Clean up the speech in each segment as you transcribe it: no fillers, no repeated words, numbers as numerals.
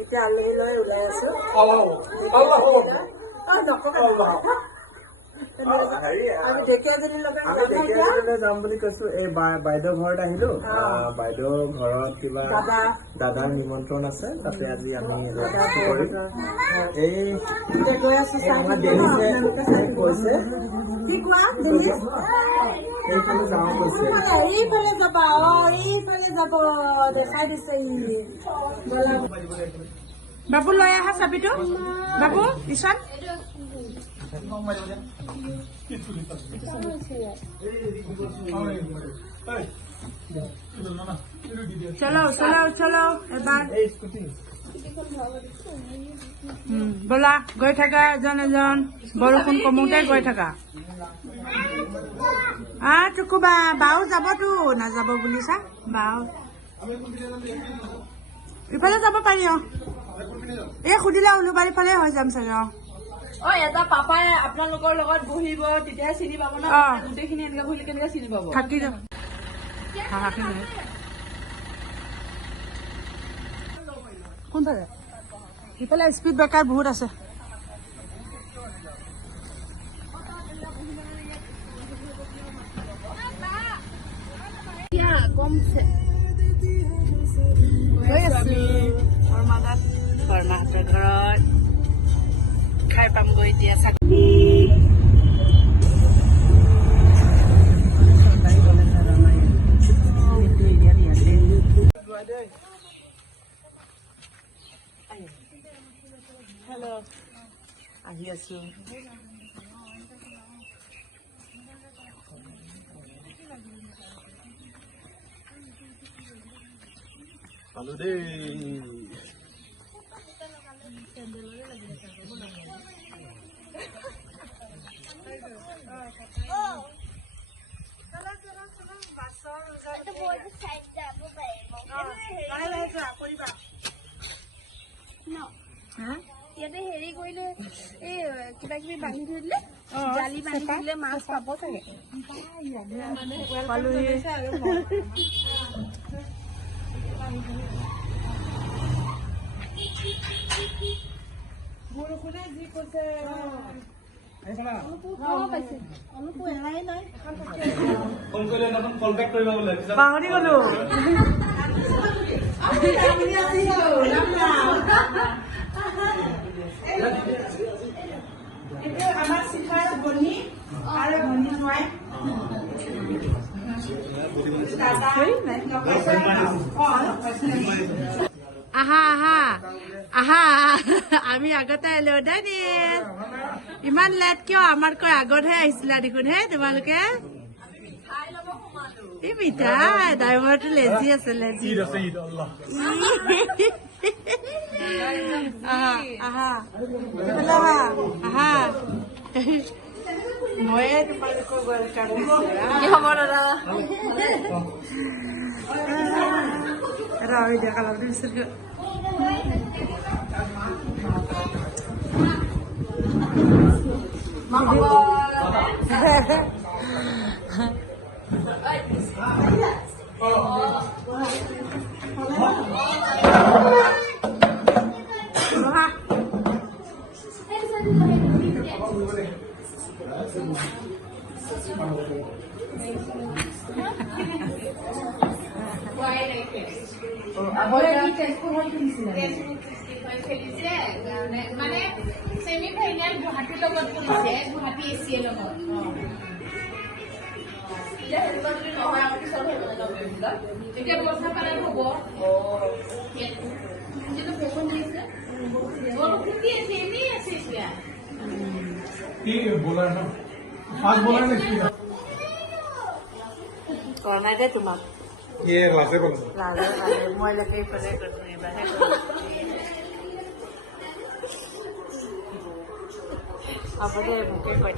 এতিয়া আলহী লৈ ওলাই আছো। যাম বুলি কৈছো। এই বাইদেউ ঘৰত আহিলো। বাইদেউ ঘৰত কিবা দাদাৰ নিমন্ত্ৰণ আছে, তাতে আজি আমি এই কৈছে এইফালে যাওঁ কৈছে। এইফালে যাবা, এইফালে যাব দেখাই দিছে। বাবু লৈ আহা চাবিটো। বাবু ঈশান চলো চলো চলো এবাৰ ব'লা গৈ থাকা এজন এজন। বৰষুণ কমোতে গৈ থাকা। টুকুবা বাও যাবতো, নাযাব বুলি চা বাও ইফালে যাব পাৰি। এই সুধিলে উলুবাৰী ফালে হৈ যাম চাগে। এটা পাপাই আপোনালোকৰ লগত বহিব, তেতিয়াহে চিনি পাব ন। গোটেইখিনি এনেকে বহিলে কেনেকে চিনি পাব? থাকি যাম। কোনফালে? সিফালে স্পীড ব্ৰেকাৰ বহুত আছে। বৰমাহঁতৰ ঘৰত খাই পামগৈ এতিয়া। হেল্ল' আহি আছো। পালো দেই। ইয়াতে হেৰি কৰিলে, এই কিবা কিবি বান্ধি থৈ দিলে, জালি বান্ধি দিলে মাছ পাব চাগে। বৰষুণে যি কৈছে। পাহৰি গলো। আমাৰ শিখাৰ বনি আৰু বনি নোৱাই আহা আহা আহা। আমি আগতে আহিলো দেই। ইমান লেট কিয়? আমাতকৈ আগতহে আহিছিলা দেখোন হে তোমালোকে। এই মিঠা ড্ৰাইভাৰটো লেজি আছে, লেজি। আহা আহা আহা। ময়ে তোমালোকৰ ৱেলকাম দিছো। কি খবৰ দাদা? ৰাহি দেখা লাগি দিছিল। মানে ছেমি ফাইনেল গুৱাহাটীৰ লগত কৰিছে, গুৱাহাটী এছিয়াৰ লগত। এতিয়া বৰ্ষা পালন হ'ব। কিন্তু বৰষুণ দিছে, বৰষুণ দি আছে, এনেই আছে এতিয়া। কৰা নাই দে তোমাক। মই লেকে ইফালে হ'ব দে, মোকে কৈ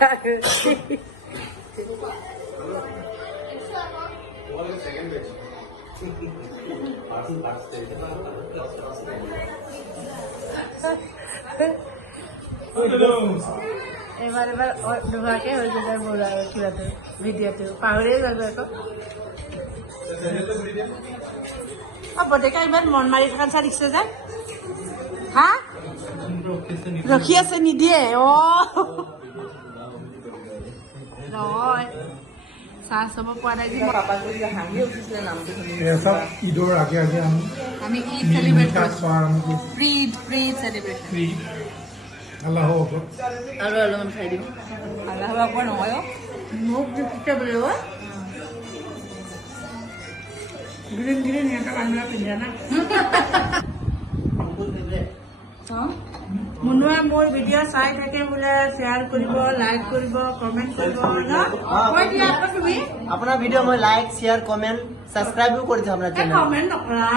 থাক। এবাৰ নোহোৱাকে হৈ যায় মোৰ আৰু কিবাটো ভিডিঅ'টো পাহৰিয়ে যাব আকৌ বটেকা ইমান মন মাৰি থকা চাহ দিছে যে হা ৰখি আছে নিদিয়ে নহয় চাহ চাব পোৱা নাই যে হাঁহি উঠিছিলে নামটো শুনি सब ईदर आगे आगे हम আমি ঈদ চেলিব্ৰেট का কৰিছোঁ आरंभ প্ৰিড চেলিব্ৰেট अल्लाह अकबर আৰু অলপমান খাই দিম আল্লাহ আকবৰ নহয় মোক দিছে বোলে গ্ৰীণ গ্ৰীণ সিহঁতৰ মানুহৰা পিন্ধে না মুনুৱে মোৰ ভিডিঅ' চাই থাকে বোলে শ্বেয়াৰ কৰিব লাইক কৰিব কমেণ্ট কৰিব ন কৈ দিয়া আকৌ তুমি আপোনাৰ ভিডিঅ' মই লাইক শ্বেয়াৰ কমেণ্ট ছাবস্ক্ৰাইবো কৰিছো আপোনাৰ চেনেল কমেণ্ট নকৰা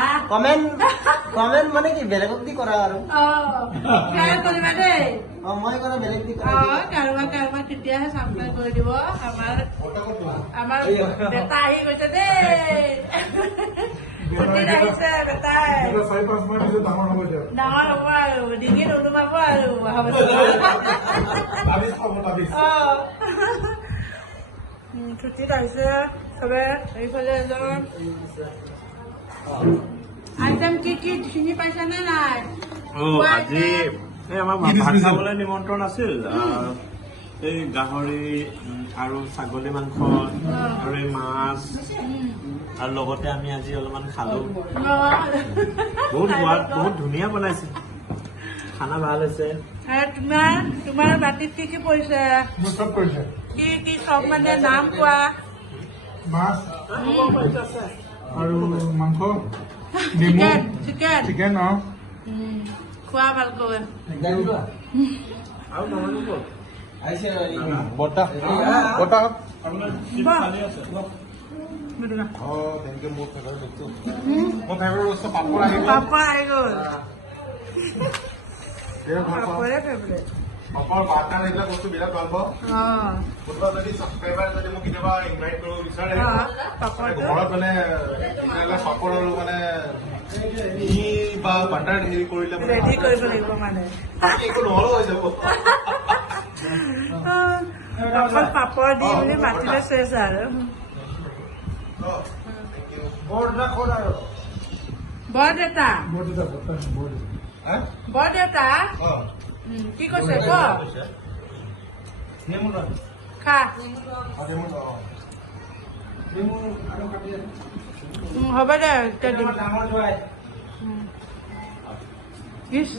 কমেণ্ট মানে কি বেলেগক দি কৰা আৰু শ্বেয়াৰ কৰিবা দেই মই কৰা বেলেগ দি কৰা কাৰোবাক তেতিয়াহে ছাবস্ক্ৰাইব কৰি দিব আমাৰ বেটা আহি গৈছে দেই ছুটীত আহিছে বেটাই चार पाँच माह पिछले डाঙर हो जाए ডাঙৰ হ'ব আৰু ডিঙিত ওলোমাব আৰু অহা বছৰ ताबीज खाब ताबीज ছুটীত আহিছে চবে এইফালে এজন আইটেম কি চিনি পাইছানে নাই আজি এই আমাৰ ভাত খাবলৈ নিমন্ত্ৰণ আছিল এই গাহৰি আৰু ছাগলী মাংস আৰু এই মাছ আৰু লগতে আমি আজি অলপমান খালো বহুত সোৱাদ বহুত ধুনীয়া বনাইছে খানা ভাল হৈছে তোমাৰ বাতিত কি পৰিছে मैं सब कर जाए কি চব মানে নাম কোৱা मास और मांस नेमू চিকেন चिकन और খোৱা ভালকৈ আৰু নহয় ক'ত बोटा बोटा পাপৰ মোৰ ফেভৰেট বস্তু পাপৰ আহিব আহি গ'ল পাপৰে ফেভৰেট পাপৰ ভাত এইবিলাক বস্তু বিৰাট ভাল পাওঁ অ কোনোবা যদি ছাবস্ক্ৰাইবাৰ যদি মোক কেতিয়াবা ইনভাইট কৰিব বিচাৰে পাপৰটো ঘৰত মানে তেতিয়াহ'লে পাপৰ আৰু মানে ঘি বা বাটাৰ হেৰি কৰিলে মানে ৰেডি কৰিব লাগিব মানে বাকী একো নহ'লেও হৈ যাব অকল পাপৰ দি বুলি মাতিলে চেচ আৰু বৰদেউতা বৰদেউতা কি কৈছে ক খা হ'ব দে এতিয়া দিম ইছ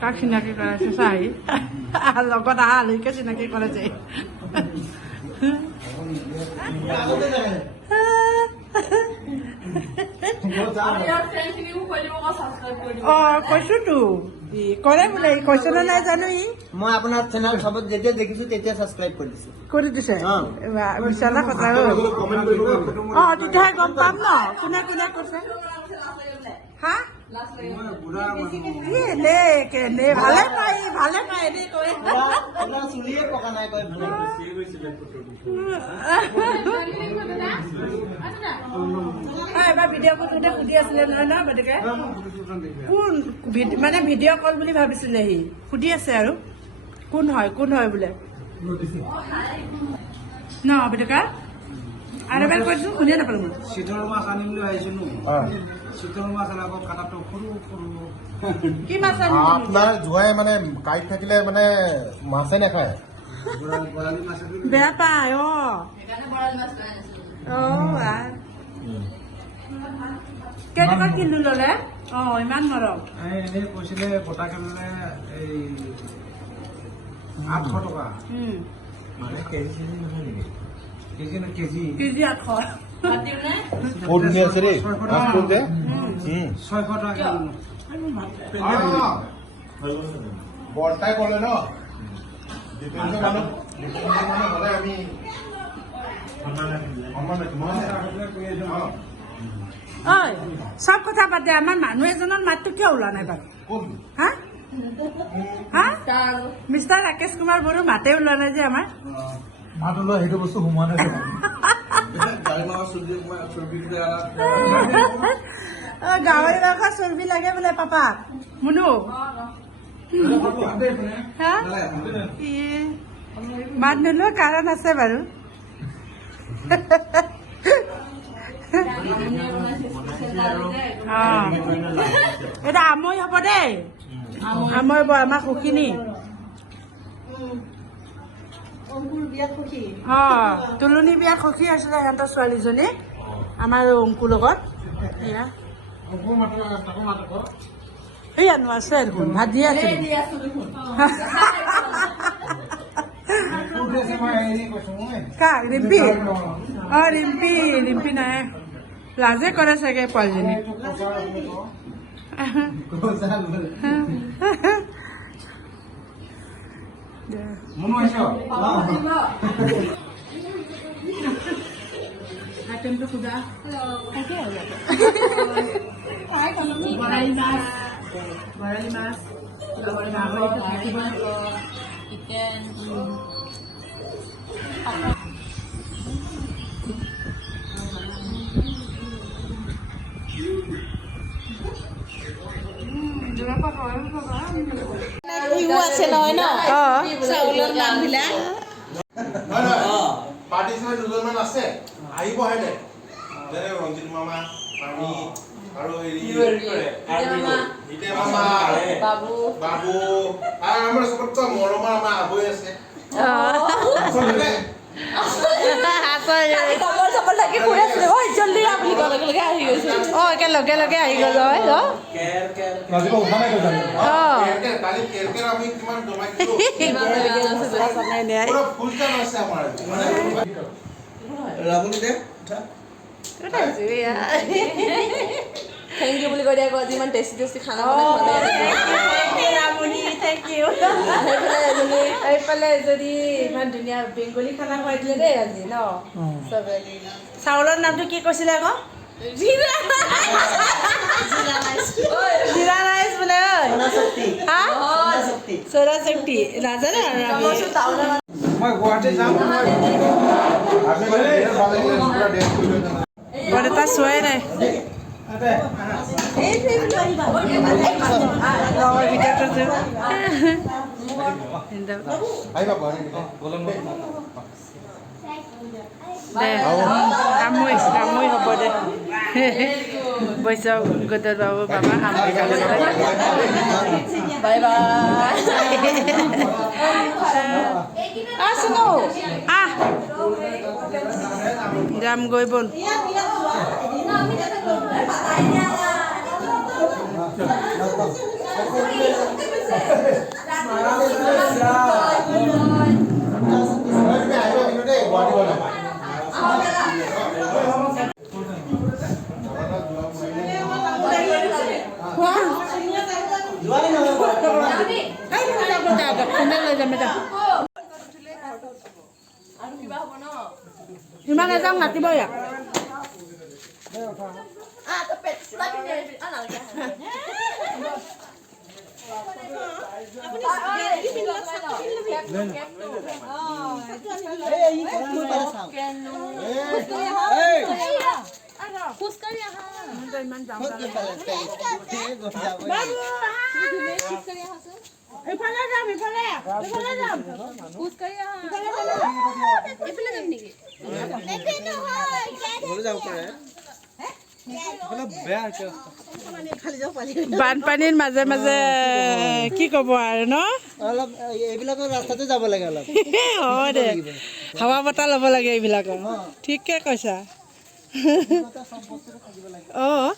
কাক চিনাকি কৰাইছে চাহি লগত আহা আলহীকে চিনাকি কৰাইছে অ কৈছোতো কৰে বোলে কৈছে নে নাই জানো ই মই আপোনাৰ চেনেল চবত যেতিয়া দেখিছো তেতিয়া ছাবস্ক্ৰাইব কৰি দিছো কৰি দিছে অ। বিশালা কথা কমেণ্ট কৰিব অ তেতিয়াহে গম পাম ন কোনে কোনে কৈছে হা কেনে ভালে পাই এনেই কৰে আপোনাৰ চুলিয়ে পকা নাই কয় এবাৰ ভিডিঅ' কৰোঁতে সুধি আছিলে নহয় ন গতিকে কোন মানে ভিডিঅ' কল বুলি ভাবিছিলে সি সুধি আছে আৰু কোন হয় বোলে ন বেটকা আৰু এবাৰ কৈছোঁ শুনিয়ে নাপালো মই চিতল মাছ আনিম বুলি আহিছিলো চিতল মাছ আকৌ কাটাটো সৰু সৰু কি মাছ আনিম আপোনাৰ জোৱাই মানে কাইট থাকিলে মানে মাছে নাখায় বৰালি মাছ বেয়া পায় কেইটকা কিলো ললে ইমান মৰম এনেই কৈছিলে গোটাকে মানে এই 800 টকা মানে কেজি নহয় নেকি কেজি না কেজি কেজি 800 বহুত ধুনীয়া আছে দেই মাছটো যে 600 টকা বৰ্তাই ক'লে ন ডিপেণ্ডে মানুহ হ'লে আমি ঐ চব কথা বাদে আমাৰ মানুহ এজনৰ মাতটো কিয় ওলোৱা নাই বাৰু হা হা মিষ্টাৰ ৰাকেশ কুমাৰ বড়ো মাতে ওলোৱা নাই যে আমাৰ মাত ওলোৱা সেইটো বস্তু সোমোৱা নাই গাহৰি মাংস চৰ্বি লাগে বোলে পাপাক মুনু হা মাত নোলোৱা কাৰণ আছে বাৰু। এটা আমৈ হ'ব দেই, আমৈ বৰ আমাৰ সুখিনী। তুলনি বিয়াত সুখী আছিলে সিহঁতৰ ছোৱালীজনী আমাৰ অংকুৰ লগত। এয়া এইয়ানো আছে দেখোন, ভাত দি আছে। কাক? ৰিম্পি? অঁ ৰিম্পি, ৰিম্পি নাই, লাজে কৰে চাগে পোৱালীজনী। আইটেমটো সোধা। বৰালি মাছ, চিকেন, আছে নহয় ন চাউলৰ নামবিলাক। পাৰ্টিচিপেণ্ট দুজনমান আছে, আহিব হেনে যেনে ৰঞ্জিত মামা, পানী আৰু মামা, বাবু আৰু আমাৰ চবতকৈ মৰমৰ আমাৰ আবৈ আছে। লগে লগে আহি গ'ল। কালি কেৰকেৰ আমি কিমান জমাইছিলো, ফুল টাইম আছে আমাৰ। ৰাবুনি দে থেংক ইউ বুলি কৈ দিয়া, আজি ইমান টেষ্টি টেষ্টি খানা এইফালে এজনী ইমান ধুনীয়া বেংগলী খানা খুৱাই দিলে দেই আজি ন। চাউলৰ নামটো কি কৈছিলে আকৌ? জিৰা ৰাইচ বোলে। চৌৰা শক্তি নাজানে মই গুৱাহাটী যাম। বৰ এটা চোৱাই নাই। আমৈ আমৈ হ'ব দে। বৈশাখ গদৰ বাবু বাবা আমৈ খালে। Bye bye. আহ যাম গৈ বল। ইমান এজাম নাতিব ইয়াক। ইফালে যাম, ইফালে যাম। বানপানীৰ মাজে মাজে কি ক'ব আৰু ন, অলপ এইবিলাকৰ ৰাস্তাতে যাব লাগে অলপ। হয় দে, হাৱা বতাহ ল'ব লাগে এইবিলাকৰ। ঠিকে কৈছা। অঁ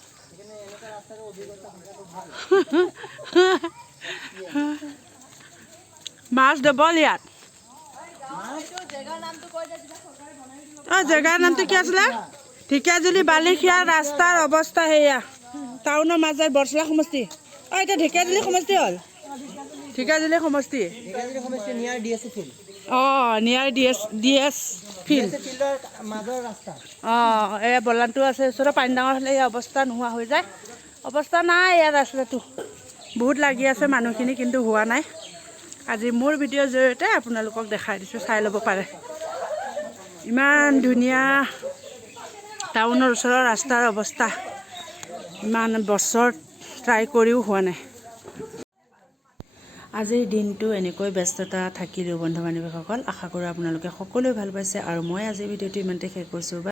মাছ ডবল ইয়াত। অঁ জেগাৰ নামটো কি আছিলে? ঢেকীয়াজুলি বালিখিয়া ৰাস্তাৰ অৱস্থা সেয়া। টাউনৰ মাজত বৰচলা সমষ্টি। অঁ এতিয়া ঢেকীয়াজুলি সমষ্টি হ'ল। ঢেকীয়াজুলি সমষ্টি। অঁ নিয়াৰ ডি এছ ফিল্ড। অঁ এই বলানটো আছে ওচৰত। পানী ডাঙৰ হ'লে এই অৱস্থা নোহোৱা হৈ যায়। অৱস্থা নাই ইয়াৰ ৰাস্তাটো। বহুত লাগি আছে মানুহখিনি, কিন্তু হোৱা নাই। আজি মোৰ ভিডিঅ'ৰ জৰিয়তে আপোনালোকক দেখাই দিছোঁ, চাই ল'ব পাৰে। ইমান ধুনীয়া টাউনৰ ওচৰৰ ৰাস্তাৰ অৱস্থা। ইমান বছৰ ট্ৰাই কৰিও হোৱা নাই। আজিৰ দিনটো এনেকৈ ব্যস্ততা থাকিলেও বন্ধু বান্ধৱীসকল আশা কৰোঁ আপোনালোকে সকলোৱে ভাল পাইছে আৰু মই আজিৰ ভিডিঅ'টো ইমানতে শেষ কৰিছোঁ।